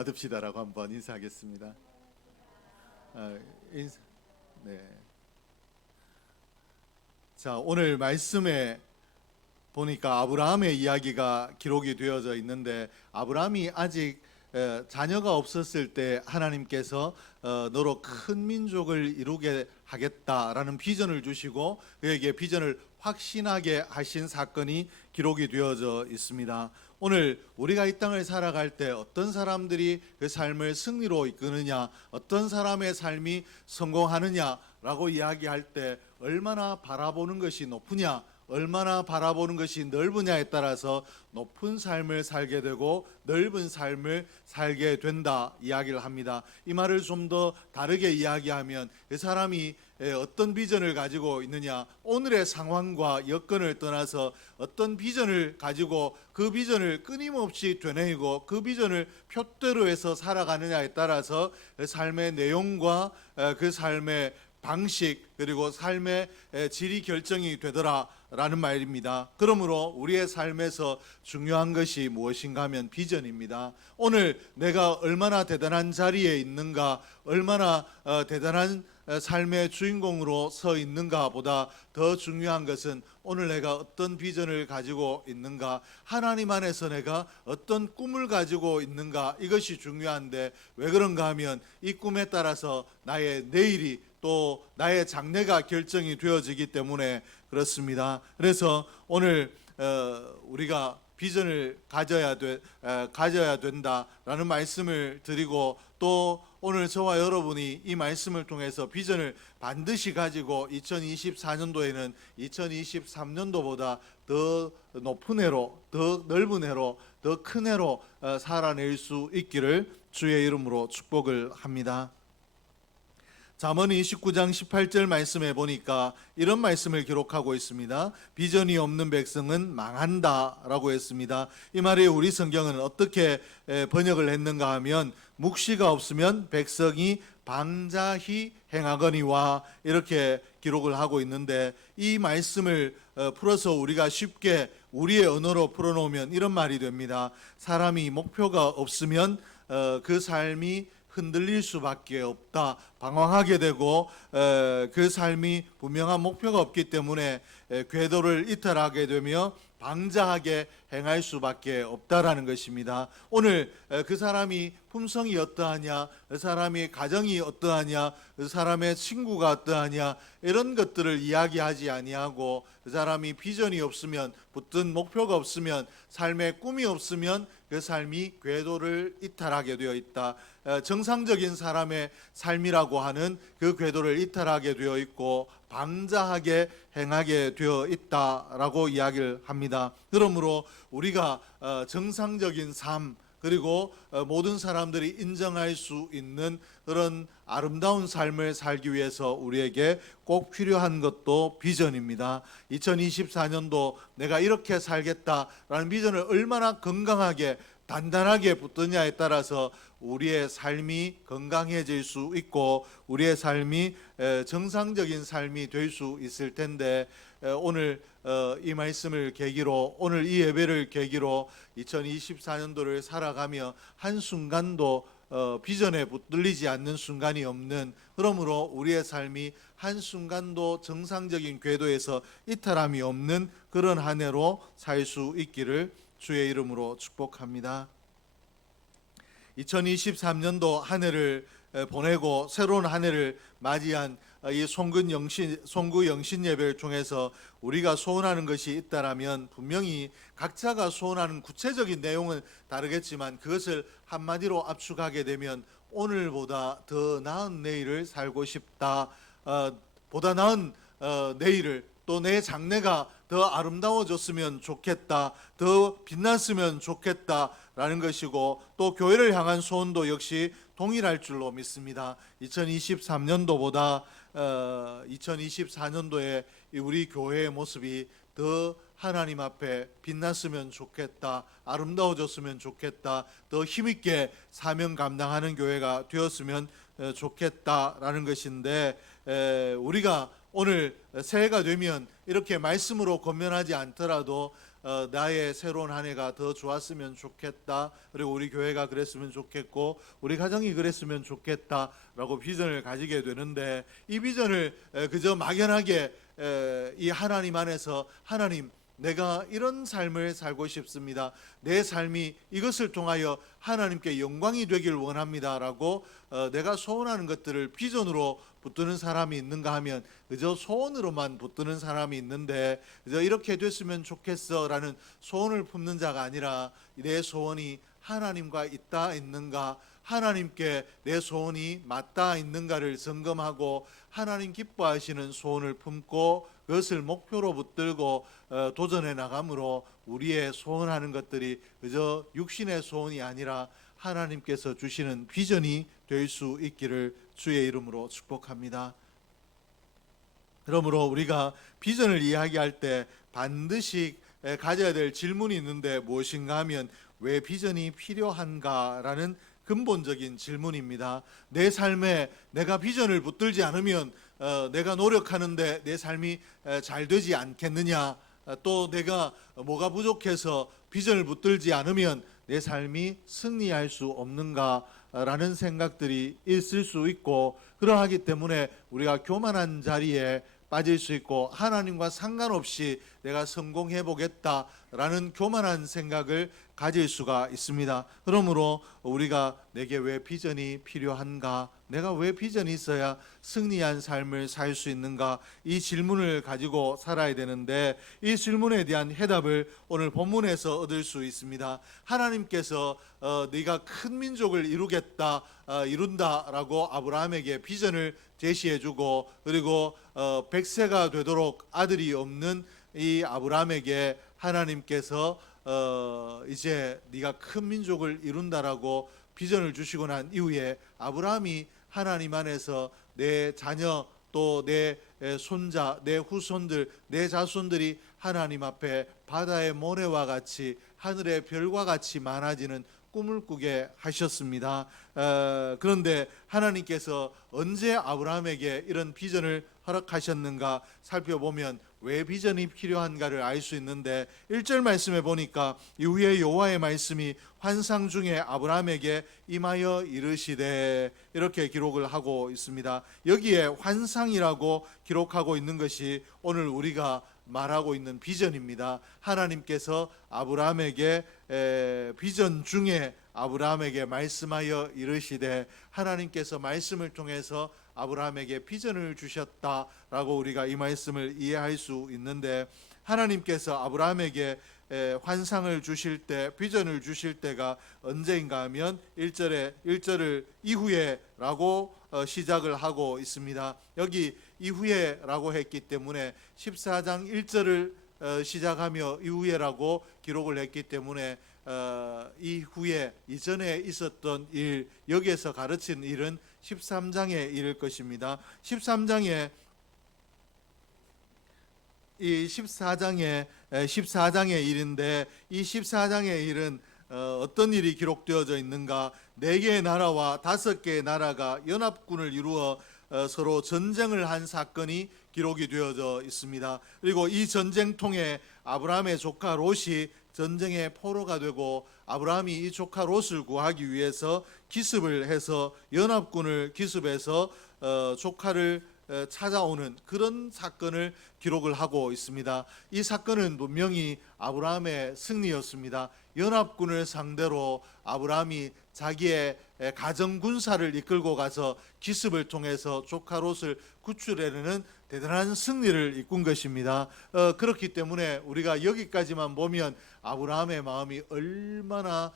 받읍시다라고 한번 인사하겠습니다. 인사. 네. 자, 오늘 말씀에 보니까 아브라함의 이야기가 기록이 되어져 있는데, 아브라함이 아직 자녀가 없었을 때 하나님께서 너로 큰 민족을 이루게 하겠다라는 비전을 주시고 그에게 비전을 확신하게 하신 사건이 기록이 되어져 있습니다. 오늘 우리가 이 땅을 살아갈 때 어떤 사람들이 그 삶을 승리로 이끄느냐, 어떤 사람의 삶이 성공하느냐라고 이야기할 때 얼마나 바라보는 것이 높으냐, 얼마나 바라보는 것이 넓으냐에 따라서 높은 삶을 살게 되고 넓은 삶을 살게 된다 이야기를 합니다. 이 말을 좀 더 다르게 이야기하면 그 사람이 어떤 비전을 가지고 있느냐, 오늘의 상황과 여건을 떠나서 어떤 비전을 가지고 그 비전을 끊임없이 되뇌이고 그 비전을 표대로 해서 살아가느냐에 따라서 그 삶의 내용과 그 삶의 방식 그리고 삶의 질이 결정이 되더라라는 말입니다. 그러므로 우리의 삶에서 중요한 것이 무엇인가 하면 비전입니다. 오늘 내가 얼마나 대단한 자리에 있는가, 얼마나 대단한 삶의 주인공으로 서 있는가 보다 더 중요한 것은 오늘 내가 어떤 비전을 가지고 있는가, 하나님 안에서 내가 어떤 꿈을 가지고 있는가, 이것이 중요한데 왜 그런가 하면 이 꿈에 따라서 나의 내일이 또 나의 장래가 결정이 되어지기 때문에 그렇습니다. 그래서 오늘 우리가 비전을 가져야 된다라는 말씀을 드리고, 또 오늘 저와 여러분이 이 말씀을 통해서 비전을 반드시 가지고 2024년도에는 2023년도보다 더 높은 해로, 더 넓은 해로, 더 큰 해로 살아낼 수 있기를 주의 이름으로 축복을 합니다. 잠언 29장 18절 말씀에 보니까 이런 말씀을 기록하고 있습니다. 비전이 없는 백성은 망한다라고 했습니다. 이 말이 우리 성경은 어떻게 번역을 했는가 하면, 묵시가 없으면 백성이 방자히 행하거니와, 이렇게 기록을 하고 있는데, 이 말씀을 풀어서 우리가 쉽게 우리의 언어로 풀어놓으면 이런 말이 됩니다. 사람이 목표가 없으면 그 삶이 흔들릴 수밖에 없다. 방황하게 되고 그 삶이 분명한 목표가 없기 때문에 궤도를 이탈하게 되며 방자하게 행할 수밖에 없다라는 것입니다. 오늘 그 사람이 품성이 어떠하냐, 그 사람이 가정이 어떠하냐, 그 사람의 친구가 어떠하냐, 이런 것들을 이야기하지 아니하고, 그 사람이 비전이 없으면, 붙든 목표가 없으면, 삶의 꿈이 없으면 그 삶이 궤도를 이탈하게 되어 있다. 정상적인 사람의 삶이라고 하는 그 궤도를 이탈하게 되어 있고 방자하게 행하게 되어 있다라고 이야기를 합니다. 그러므로 우리가 정상적인 삶, 그리고 모든 사람들이 인정할 수 있는 그런 아름다운 삶을 살기 위해서 우리에게 꼭 필요한 것도 비전입니다. 2024년도 내가 이렇게 살겠다라는 비전을 얼마나 건강하게 단단하게 붙드냐에 따라서 우리의 삶이 건강해질 수 있고 우리의 삶이 정상적인 삶이 될 수 있을 텐데, 오늘 이 말씀을 계기로, 오늘 이 예배를 계기로 2024년도를 살아가며 한순간도 비전에 붙들리지 않는 순간이 없는, 그러므로 우리의 삶이 한순간도 정상적인 궤도에서 이탈함이 없는 그런 한 해로 살 수 있기를 주의 이름으로 축복합니다. 2023년도 한 해를 보내고 새로운 한 해를 맞이한 이 송구 영신 예배를 통해서 우리가 소원하는 것이 있다라면, 분명히 각자가 소원하는 구체적인 내용은 다르겠지만 그것을 한마디로 압축하게 되면, 오늘보다 더 나은 내일을 살고 싶다, 보다 나은 내일을, 또 내 장래가 더 아름다워졌으면 좋겠다, 더 빛났으면 좋겠다라는 것이고, 또 교회를 향한 소원도 역시 동일할 줄로 믿습니다. 2023년도보다 2024년도에 우리 교회의 모습이 더 하나님 앞에 빛났으면 좋겠다, 아름다워졌으면 좋겠다, 더 힘있게 사명 감당하는 교회가 되었으면 좋겠다라는 것인데, 우리가 오늘 새해가 되면 이렇게 말씀으로 권면하지 않더라도 나의 새로운 한 해가 더 좋았으면 좋겠다. 그리고 우리 교회가 그랬으면 좋겠고 우리 가정이 그랬으면 좋겠다라고 비전을 가지게 되는데 이 비전을 그저 막연하게 이 하나님 안에서 하나님 내가 이런 삶을 살고 싶습니다. 내 삶이 이것을 통하여 하나님께 영광이 되길 원합니다라고 내가 소원하는 것들을 비전으로 붙드는 사람이 있는가 하면 그저 소원으로만 붙드는 사람이 있는데 그저 이렇게 됐으면 좋겠어라는 소원을 품는 자가 아니라 내 소원이 하나님과 있다 있는가, 하나님께 내 소원이 맞닿아 있는가를 점검하고 하나님 기뻐하시는 소원을 품고 그것을 목표로 붙들고 도전해 나감으로 우리의 소원하는 것들이 그저 육신의 소원이 아니라 하나님께서 주시는 비전이 될 수 있기를 주의 이름으로 축복합니다. 그러므로 우리가 비전을 이야기할 때 반드시 가져야 될 질문이 있는데 무엇인가 하면 왜 비전이 필요한가라는 근본적인 질문입니다. 내 삶에 내가 비전을 붙들지 않으면 내가 노력하는데 내 삶이 잘 되지 않겠느냐, 또 내가 뭐가 부족해서 비전을 붙들지 않으면 내 삶이 승리할 수 없는가라는 생각들이 있을 수 있고, 그러하기 때문에 우리가 교만한 자리에 빠질 수 있고 하나님과 상관없이 내가 성공해 보겠다라는 교만한 생각을 가질 수가 있습니다. 그러므로 우리가 내게 왜 비전이 필요한가, 내가 왜 비전이 있어야 승리한 삶을 살 수 있는가, 이 질문을 가지고 살아야 되는데 이 질문에 대한 해답을 오늘 본문에서 얻을 수 있습니다. 하나님께서 네가 큰 민족을 이룬다라고 아브라함에게 비전을 제시해주고, 그리고 100세가 되도록 아들이 없는 이 아브라함에게 하나님께서 이제 네가 큰 민족을 이룬다라고 비전을 주시고 난 이후에 아브라함이 하나님 안에서 내 자녀 또 내 손자, 내 후손들, 내 자손들이 하나님 앞에 바다의 모래와 같이 하늘의 별과 같이 많아지는 꿈을 꾸게 하셨습니다. 그런데 하나님께서 언제 아브라함에게 이런 비전을 허락하셨는가 살펴보면 왜 비전이 필요한가를 알 수 있는데 1절 말씀에 보니까 이후에 여호와의 말씀이 환상 중에 아브라함에게 임하여 이르시되 이렇게 기록을 하고 있습니다. 여기에 환상이라고 기록하고 있는 것이 오늘 우리가 말하고 있는 비전입니다. 하나님께서 아브라함에게 비전 중에 아브라함에게 말씀하여 이르시되, 하나님께서 말씀을 통해서 아브라함에게 비전을 주셨다라고 우리가 이 말씀을 이해할 수 있는데, 하나님께서 아브라함에게 환상을 주실 때, 비전을 주실 때가 언제인가 하면 1절을 이후에라고 시작을 하고 있습니다. 여기 이후에라고 했기 때문에 14장 1절을 시작하며 이후에라고 기록을 했기 때문에 이후에 이전에 있었던 일, 여기에서 가르친 일은 13장의 일일 것입니다. 13장의 이 14장의 일인데, 이 14장의 일은 어떤 일이 기록되어져 있는가? 4개의 나라와 5개의 나라가 연합군을 이루어 서로 전쟁을 한 사건이 기록이 되어져 있습니다. 그리고 이 전쟁통에 아브라함의 조카 롯이 전쟁의 포로가 되고, 아브라함이 이 조카 롯을 구하기 위해서 기습을 해서 연합군을 기습해서 조카를 찾아오는 그런 사건을 기록을 하고 있습니다. 이 사건은 분명히 아브라함의 승리였습니다. 연합군을 상대로 아브라함이 자기의 가정 군사를 이끌고 가서 기습을 통해서 조카 롯을 구출해내는 대단한 승리를 이끈 것입니다. 그렇기 때문에 우리가 여기까지만 보면 아브라함의 마음이 얼마나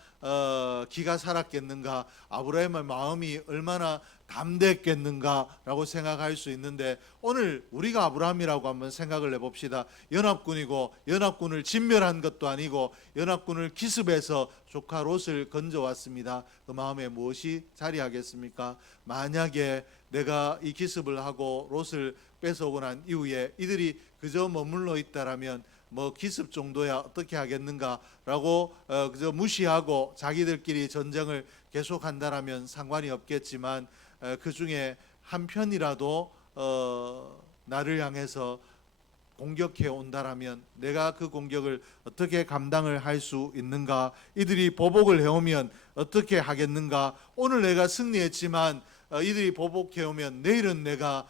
기가 살았겠는가, 아브라함의 마음이 얼마나 담대했겠는가라고 생각할 수 있는데, 오늘 우리가 아브라함이라고 한번 생각을 해봅시다. 연합군이고 연합군을 진멸한 것도 아니고 연합군을 기습해서 조카 롯을 건져왔습니다. 그 마음에 무엇이 자리하겠습니까? 만약에 내가 이 기습을 하고 롯을 뺏어오고 난 이후에 이들이 그저 머물러 있다라면 뭐 기습 정도야 어떻게 하겠는가라고 그저 무시하고 자기들끼리 전쟁을 계속한다라면 상관이 없겠지만, 그 중에 한 편이라도 나를 향해서 공격해 온다라면 내가 그 공격을 어떻게 감당을 할 수 있는가? 이들이 보복을 해오면 어떻게 하겠는가? 오늘 내가 승리했지만 이들이 보복해 오면 내일은 내가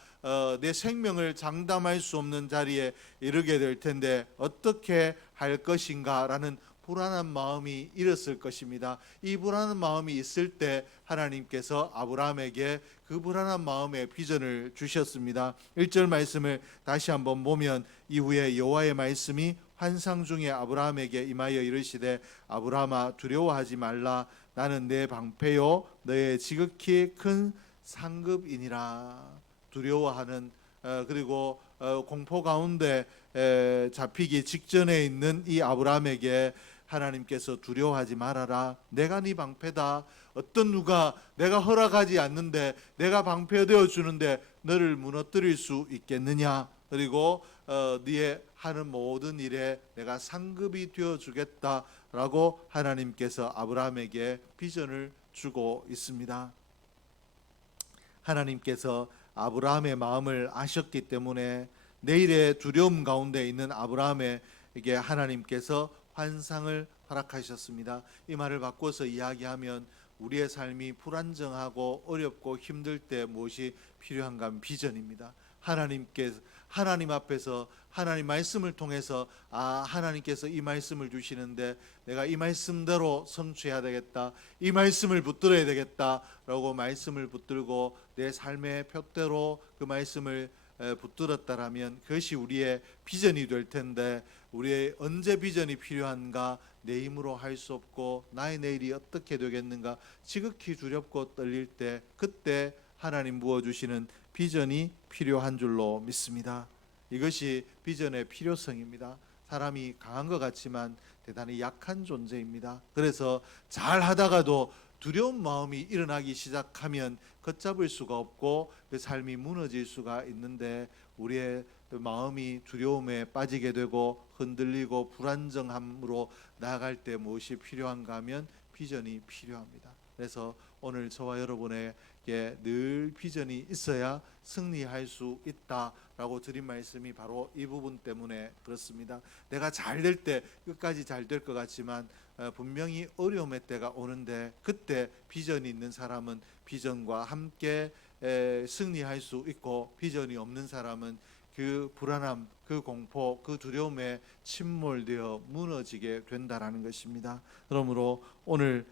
내 생명을 장담할 수 없는 자리에 이르게 될 텐데 어떻게 할 것인가라는 불안한 마음이 일었을 것입니다. 이 불안한 마음이 있을 때 하나님께서 아브라함에게 그 불안한 마음의 비전을 주셨습니다. 1절 말씀을 다시 한번 보면 이후에 여호와의 말씀이 환상 중에 아브라함에게 임하여 이르시되 아브라함아 두려워하지 말라 나는 내 방패요 너의 지극히 큰 상급이니라. 두려워하는 그리고 공포 가운데 잡히기 직전에 있는 이 아브라함에게 하나님께서 두려워하지 말아라. 내가 네 방패다. 어떤 누가 내가 허락하지 않는데 내가 방패되어 주는데 너를 무너뜨릴 수 있겠느냐. 그리고 네의 하는 모든 일에 내가 상급이 되어 주겠다라고 하나님께서 아브라함에게 비전을 주고 있습니다. 하나님께서 아브라함의 마음을 아셨기 때문에 내일의 두려움 가운데 있는 아브라함에게 하나님께서 환상을 허락하셨습니다. 이 말을 바꿔서 이야기하면 우리의 삶이 불안정하고 어렵고 힘들 때 무엇이 필요한가 하면 비전입니다. 하나님 앞에서 하나님 말씀을 통해서 하나님께서 이 말씀을 주시는데 내가 이 말씀대로 성취해야 되겠다. 이 말씀을 붙들어야 되겠다라고 말씀을 붙들고 내 삶의 표대로 그 말씀을 붙들었다라면 그것이 우리의 비전이 될 텐데 우리의 언제 비전이 필요한가? 내 힘으로 할 수 없고 나의 내일이 어떻게 되겠는가? 지극히 두렵고 떨릴 때 그때 하나님 부어주시는 비전이 필요한 줄로 믿습니다. 이것이 비전의 필요성입니다. 사람이 강한 것 같지만 대단히 약한 존재입니다. 그래서 잘 하다가도 두려운 마음이 일어나기 시작하면 걷잡을 수가 없고 그 삶이 무너질 수가 있는데 우리의 마음이 두려움에 빠지게 되고 흔들리고 불안정함으로 나아갈 때 무엇이 필요한가 하면 비전이 필요합니다. 그래서 오늘 저와 여러분에게 늘 비전이 있어야 승리할 수 있다라고 드린 말씀이 바로 이 부분 때문에 그렇습니다. 내가 잘 될 때 끝까지 잘 될 것 같지만 분명히 어려움의 때가 오는데 그때 비전이 있는 사람은 비전과 함께 승리할 수 있고 비전이 없는 사람은 그 불안함, 그 공포, 그 두려움에 침몰되어 무너지게 된다라는 것입니다. 그러므로 오늘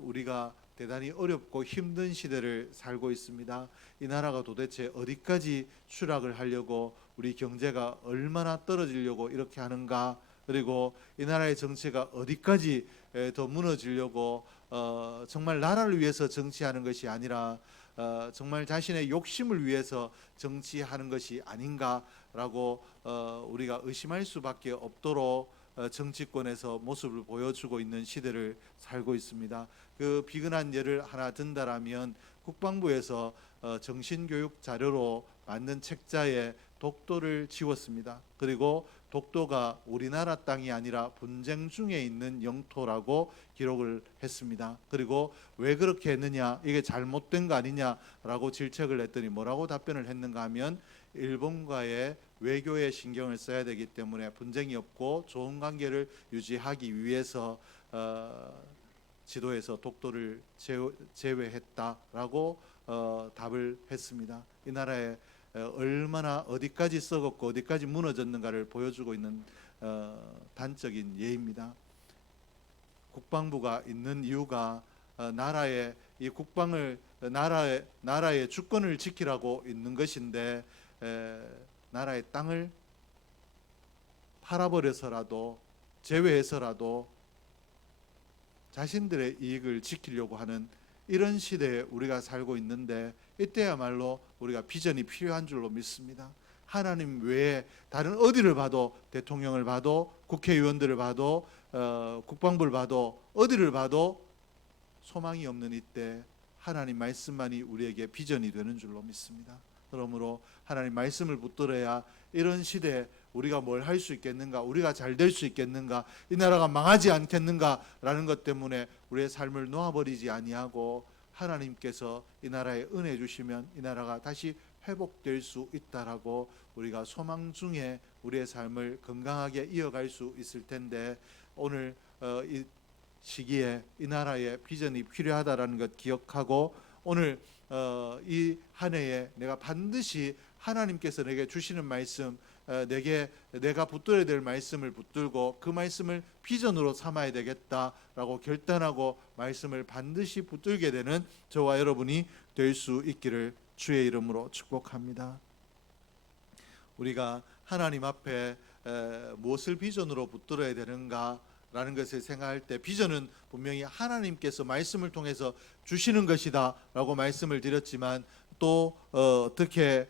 우리가 대단히 어렵고 힘든 시대를 살고 있습니다. 이 나라가 도대체 어디까지 추락을 하려고 우리 경제가 얼마나 떨어지려고 이렇게 하는가? 그리고 이 나라의 정치가 어디까지 더 무너지려고 정말 나라를 위해서 정치하는 것이 아니라 정말 자신의 욕심을 위해서 정치하는 것이 아닌가라고 우리가 의심할 수밖에 없도록 정치권에서 모습을 보여주고 있는 시대를 살고 있습니다. 그 비근한 예를 하나 든다라면 국방부에서 정신교육 자료로 만든 책자에 독도를 지웠습니다. 그리고 독도가 우리나라 땅이 아니라 분쟁 중에 있는 영토라고 기록을 했습니다. 그리고 왜 그렇게 했느냐, 이게 잘못된 거 아니냐라고 질책을 했더니 뭐라고 답변을 했는가 하면 일본과의 외교에 신경을 써야 되기 때문에 분쟁이 없고 좋은 관계를 유지하기 위해서 지도에서 독도를 제외했다라고 답을 했습니다. 이 나라에 얼마나 어디까지 썩었고 어디까지 무너졌는가를 보여주고 있는 단적인 예입니다. 국방부가 있는 이유가 나라의 이 국방을 나라의 주권을 지키라고 있는 것인데 나라의 땅을 팔아버려서라도 제외해서라도 자신들의 이익을 지키려고 하는 이런 시대에 우리가 살고 있는데 이때야말로 우리가 비전이 필요한 줄로 믿습니다. 하나님 외에 다른 어디를 봐도 대통령을 봐도 국회의원들을 봐도 국방부를 봐도 어디를 봐도 소망이 없는 이때 하나님 말씀만이 우리에게 비전이 되는 줄로 믿습니다. 그러므로 하나님 말씀을 붙들어야 이런 시대에 우리가 뭘 할 수 있겠는가, 우리가 잘 될 수 있겠는가, 이 나라가 망하지 않겠는가라는 것 때문에 우리의 삶을 놓아버리지 아니하고 하나님께서 이 나라에 은혜 주시면 이 나라가 다시 회복될 수 있다라고 우리가 소망 중에 우리의 삶을 건강하게 이어갈 수 있을 텐데, 오늘 이 시기에 이 나라에 비전이 필요하다라는 것 기억하고, 오늘 이 한 해에 내가 반드시 하나님께서 내게 주시는 말씀, 내가 붙들어야 될 말씀을 붙들고 그 말씀을 비전으로 삼아야 되겠다라고 결단하고 말씀을 반드시 붙들게 되는 저와 여러분이 될 수 있기를 주의 이름으로 축복합니다. 우리가 하나님 앞에 무엇을 비전으로 붙들어야 되는가 라는 것을 생각할 때, 비전은 분명히 하나님께서 말씀을 통해서 주시는 것이다 라고 말씀을 드렸지만, 또 어떻게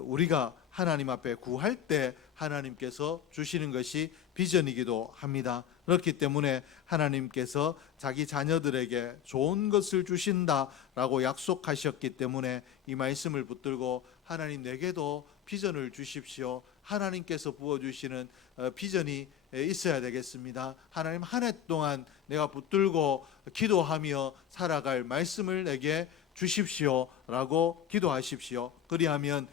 우리가 하나님 앞에 구할 때 하나님께서 주시는 것이 비전이기도 합니다. 그렇기 때문에 하나님께서 자기 자녀들에게 좋은 것을 주신다라고 약속하셨기 때문에 이 말씀을 붙들고, 하나님 내게도 비전을 주십시오. 하나님께서 부어주시는 비전이 있어야 되겠습니다. 하나님, 한 해 동안 내가 붙들고 기도하며 살아갈 말씀을 내게 주십시오 라고 기도하십시오. 그리하면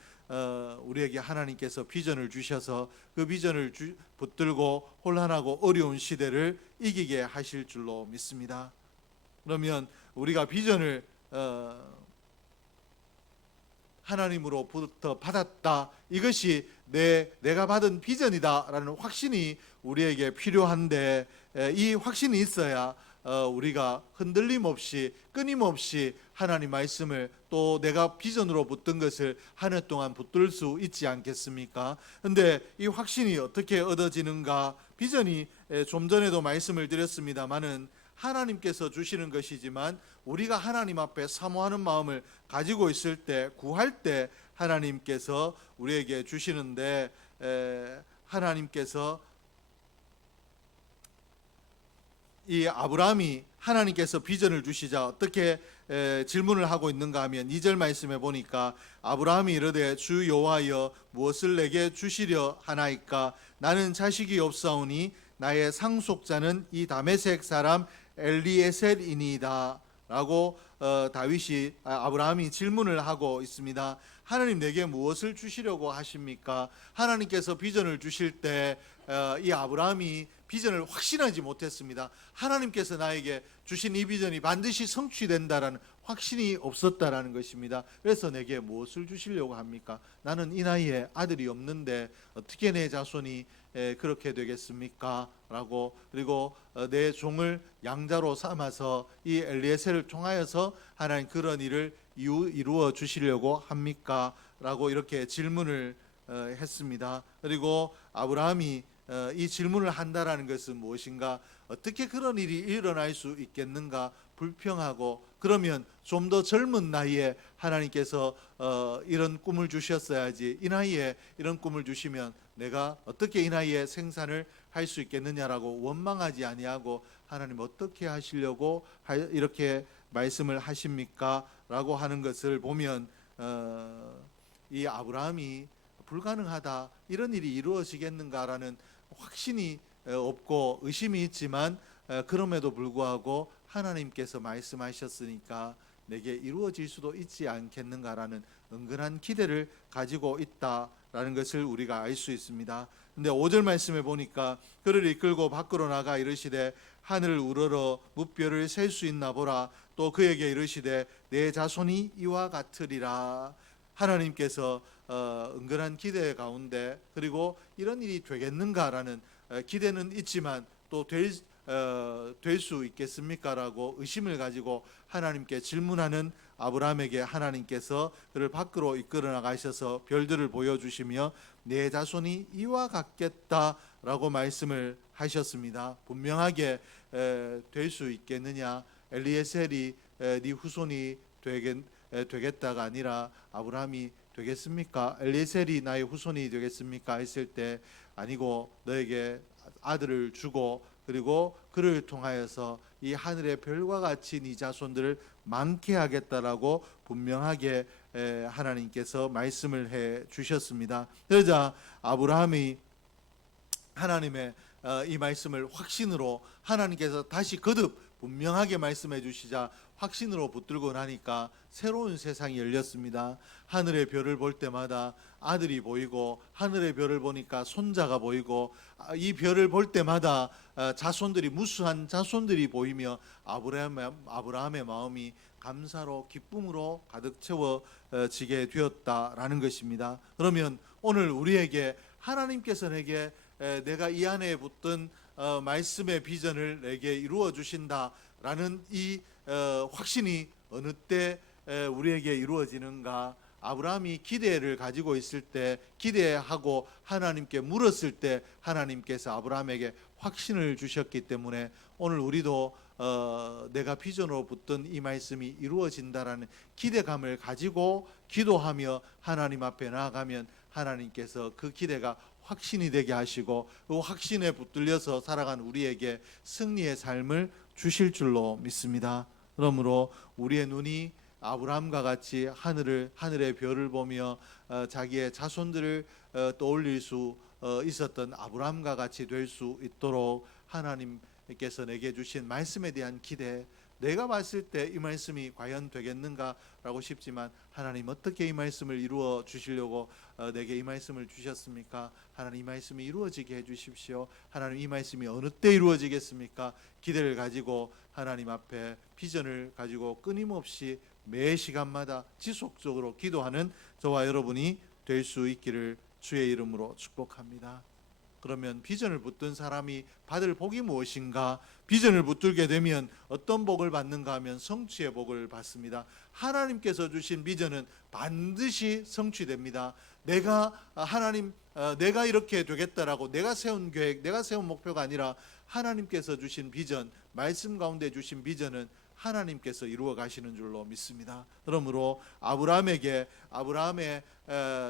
우리에게 하나님께서 비전을 주셔서 그 비전을 붙들고 혼란하고 어려운 시대를 이기게 하실 줄로 믿습니다. 그러면 우리가 비전을 하나님으로부터 받았다, 이것이 내가 받은 비전이다 라는 확신이 우리에게 필요한데, 이 확신이 있어야 우리가 흔들림 없이 끊임없이 하나님 말씀을, 또 내가 비전으로 붙든 것을 한 해 동안 붙들 수 있지 않겠습니까? 근데 이 확신이 어떻게 얻어지는가? 비전이 좀 전에도 말씀을 드렸습니다마는 하나님께서 주시는 것이지만, 우리가 하나님 앞에 사모하는 마음을 가지고 있을 때, 구할 때 하나님께서 우리에게 주시는데, 하나님께서 이 아브라함이 하나님께서 비전을 주시자 어떻게 질문을 하고 있는가 하면, 2절 말씀에 보니까 아브라함이 이르되 주 여호와여 무엇을 내게 주시려 하나이까? 나는 자식이 없사오니 나의 상속자는 이 다메섹 사람 엘리에셀이니이다 라고 아브라함이 질문을 하고 있습니다. 하나님 내게 무엇을 주시려고 하십니까? 하나님께서 비전을 주실 때 이 아브라함이 비전을 확신하지 못했습니다. 하나님께서 나에게 주신 이 비전이 반드시 성취된다라는 확신이 없었다라는 것입니다. 그래서 내게 무엇을 주시려고 합니까? 나는 이 나이에 아들이 없는데 어떻게 내 자손이 그렇게 되겠습니까? 라고, 그리고 내 종을 양자로 삼아서 이 엘리에셀을 통하여서 하나님 그런 일을 이루어 주시려고 합니까? 라고 이렇게 질문을 했습니다. 그리고 아브라함이 이 질문을 한다라는 것은 무엇인가? 어떻게 그런 일이 일어날 수 있겠는가? 불평하고, 그러면 좀 더 젊은 나이에 하나님께서 이런 꿈을 주셨어야지, 이 나이에 이런 꿈을 주시면 내가 어떻게 이 나이에 생산을 할 수 있겠느냐라고 원망하지 아니하고, 하나님 어떻게 하시려고 이렇게 말씀을 하십니까? 라고 하는 것을 보면 이 아브라함이 불가능하다, 이런 일이 이루어지겠는가라는 확신이 없고 의심이 있지만, 그럼에도 불구하고 하나님께서 말씀하셨으니까 내게 이루어질 수도 있지 않겠는가라는 은근한 기대를 가지고 있다라는 것을 우리가 알 수 있습니다. 근데 5절 말씀에 보니까 그를 이끌고 밖으로 나가 이르시되 하늘을 우러러 무뼈를 셀 수 있나 보라. 또 그에게 이르시되 내 자손이 이와 같으리라. 하나님께서 은근한 기대 가운데, 그리고 이런 일이 되겠는가라는 기대는 있지만 또 될 수 있겠습니까? 라고 의심을 가지고 하나님께 질문하는 아브라함에게 하나님께서 그를 밖으로 이끌어 나가셔서 별들을 보여주시며 내 자손이 이와 같겠다라고 말씀을 하셨습니다. 분명하게 될 수 있겠느냐? 엘리에셀이 네 후손이 되겠다가 아니라 아브라함이 되겠습니까? 엘리에셀이 나의 후손이 되겠습니까? 했을 때 아니고 너에게 아들을 주고, 그리고 그를 통하여서 이 하늘의 별과 같이 네 자손들을 많게 하겠다라고 분명하게 하나님께서 말씀을 해 주셨습니다. 그러자 아브라함이 하나님의 이 말씀을 확신으로 하나님께서 다시 거듭 분명하게 말씀해 주시자 확신으로 붙들고 나니까 새로운 세상이 열렸습니다. 하늘의 별을 볼 때마다 아들이 보이고, 하늘의 별을 보니까 손자가 보이고, 이 별을 볼 때마다 자손들이, 무수한 자손들이 보이며 아브라함의 마음이 감사로 기쁨으로 가득 채워지게 되었다라는 것입니다. 그러면 오늘 우리에게 하나님께서 내게 내가 이 안에 붙든 말씀의 비전을 내게 이루어 주신다라는 이 확신이 어느 때 우리에게 이루어지는가? 아브라함이 기대를 가지고 있을 때, 기대하고 하나님께 물었을 때 하나님께서 아브라함에게 확신을 주셨기 때문에 오늘 우리도 내가 비전으로 붙든 이 말씀이 이루어진다라는 기대감을 가지고 기도하며 하나님 앞에 나아가면 하나님께서 그 기대가 확신이 되게 하시고 그 확신에 붙들려서 살아간 우리에게 승리의 삶을 주실 줄로 믿습니다. 그러므로 우리의 눈이 아브라함과 같이 하늘의 별을 보며 자기의 자손들을 떠올릴 수 있었던 아브라함과 같이 될 수 있도록 하나님께서 내게 주신 말씀에 대한 기대, 내가 봤을 때 이 말씀이 과연 되겠는가라고 싶지만 하나님 어떻게 이 말씀을 이루어 주시려고 내게 이 말씀을 주셨습니까? 하나님 이 말씀이 이루어지게 해주십시오. 하나님 이 말씀이 어느 때 이루어지겠습니까? 기대를 가지고 하나님 앞에 비전을 가지고 끊임없이 매 시간마다 지속적으로 기도하는 저와 여러분이 될 수 있기를 주의 이름으로 축복합니다. 그러면 비전을 붙든 사람이 받을 복이 무엇인가? 비전을 붙들게 되면 어떤 복을 받는가 하면 성취의 복을 받습니다. 하나님께서 주신 비전은 반드시 성취됩니다. 내가 이렇게 되겠다라고 내가 세운 계획, 내가 세운 목표가 아니라 하나님께서 주신 비전, 말씀 가운데 주신 비전은 하나님께서 이루어 가시는 줄로 믿습니다. 그러므로 아브라함의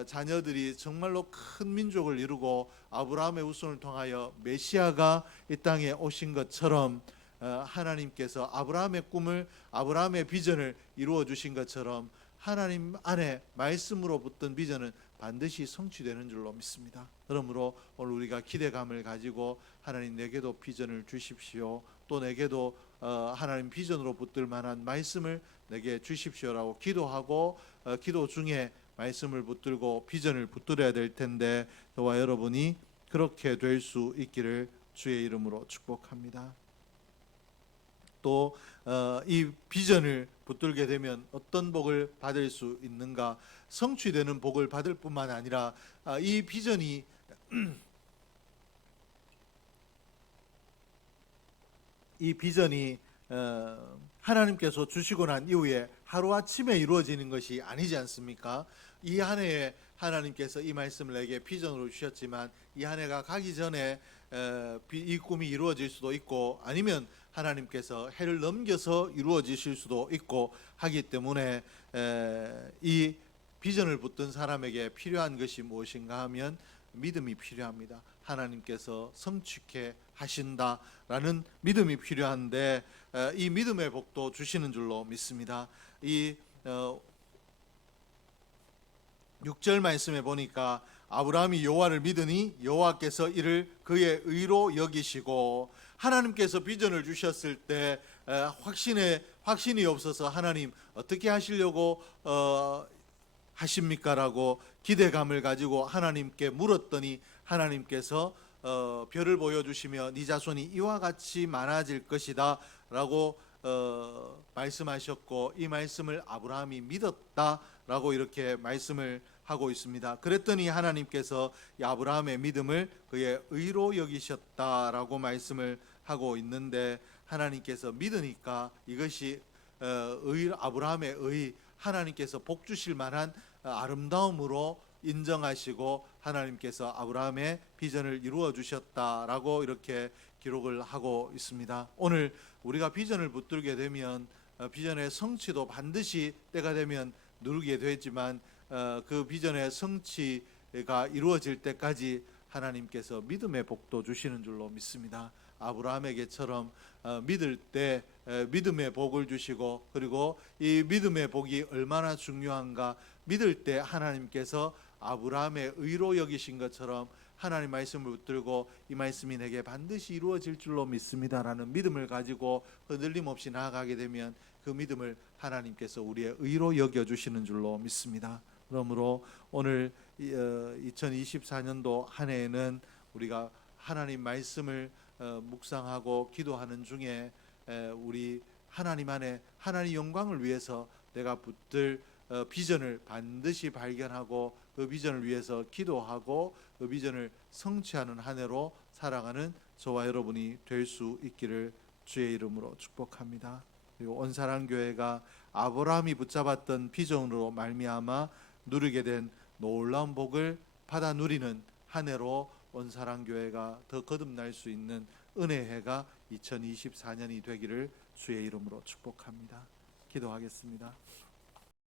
자녀들이 정말로 큰 민족을 이루고 아브라함의 후손을 통하여 메시아가 이 땅에 오신 것처럼 하나님께서 아브라함의 꿈을, 아브라함의 비전을 이루어 주신 것처럼 하나님 안에 말씀으로 붙든 비전은 반드시 성취되는 줄로 믿습니다. 그러므로 오늘 우리가 기대감을 가지고 하나님 내게도 비전을 주십시오. 또 내게도 하나님 비전으로 붙들 만한 말씀을 내게 주십시오라고 기도하고 기도 중에 말씀을 붙들고 비전을 붙들어야 될 텐데 저와 여러분이 그렇게 될 수 있기를 주의 이름으로 축복합니다. 또 이 비전을 붙들게 되면 어떤 복을 받을 수 있는가? 성취되는 복을 받을 뿐만 아니라 이 비전이 하나님께서 주시고 난 이후에 하루아침에 이루어지는 것이 아니지 않습니까? 이 한 해에 하나님께서 이 말씀을 내게 비전으로 주셨지만 이 한 해가 가기 전에 이 꿈이 이루어질 수도 있고 아니면 하나님께서 해를 넘겨서 이루어지실 수도 있고 하기 때문에 이 비전을 붙든 사람에게 필요한 것이 무엇인가 하면 믿음이 필요합니다. 하나님께서 성취케 하신다라는 믿음이 필요한데 이 믿음의 복도 주시는 줄로 믿습니다. 이 6절 말씀에 보니까 아브라함이 여호와를 믿으니 여호와께서 이를 그의 의로 여기시고, 하나님께서 비전을 주셨을 때 확신이 없어서 하나님 어떻게 하시려고 하십니까? 라고 기대감을 가지고 하나님께 물었더니 하나님께서 별을 보여주시며 네 자손이 이와 같이 많아질 것이다 라고 말씀하셨고, 이 말씀을 아브라함이 믿었다라고 이렇게 말씀을 하고 있습니다. 그랬더니 하나님께서 이 아브라함의 믿음을 그의 의로 여기셨다라고 말씀을 하고 있는데, 하나님께서 믿으니까 이것이 아브라함의 의, 하나님께서 복 주실 만한 아름다움으로 인정하시고 하나님께서 아브라함의 비전을 이루어 주셨다라고 이렇게 기록을 하고 있습니다. 오늘 우리가 비전을 붙들게 되면 비전의 성취도 반드시 때가 되면 누르게 되지만 그 비전의 성취가 이루어질 때까지 하나님께서 믿음의 복도 주시는 줄로 믿습니다. 아브라함에게처럼 믿을 때 믿음의 복을 주시고, 그리고 이 믿음의 복이 얼마나 중요한가, 믿을 때 하나님께서 아브라함의 의로 여기신 것처럼 하나님 말씀을 붙들고 이 말씀이 내게 반드시 이루어질 줄로 믿습니다라는 믿음을 가지고 흔들림 없이 나아가게 되면 그 믿음을 하나님께서 우리의 의로 여겨주시는 줄로 믿습니다. 그러므로 오늘 2024년도 한 해에는 우리가 하나님 말씀을 묵상하고 기도하는 중에 우리 하나님 안에 하나님 영광을 위해서 내가 붙들 비전을 반드시 발견하고 그 비전을 위해서 기도하고 그 비전을 성취하는 한 해로 살아가는 저와 여러분이 될 수 있기를 주의 이름으로 축복합니다. 그리고 온사랑교회가 아브라함이 붙잡았던 비전으로 말미암아 누리게 된 놀라운 복을 받아 누리는 한 해로 온사랑교회가 더 거듭날 수 있는 은혜해가 2024년이 되기를 주의 이름으로 축복합니다. 기도하겠습니다.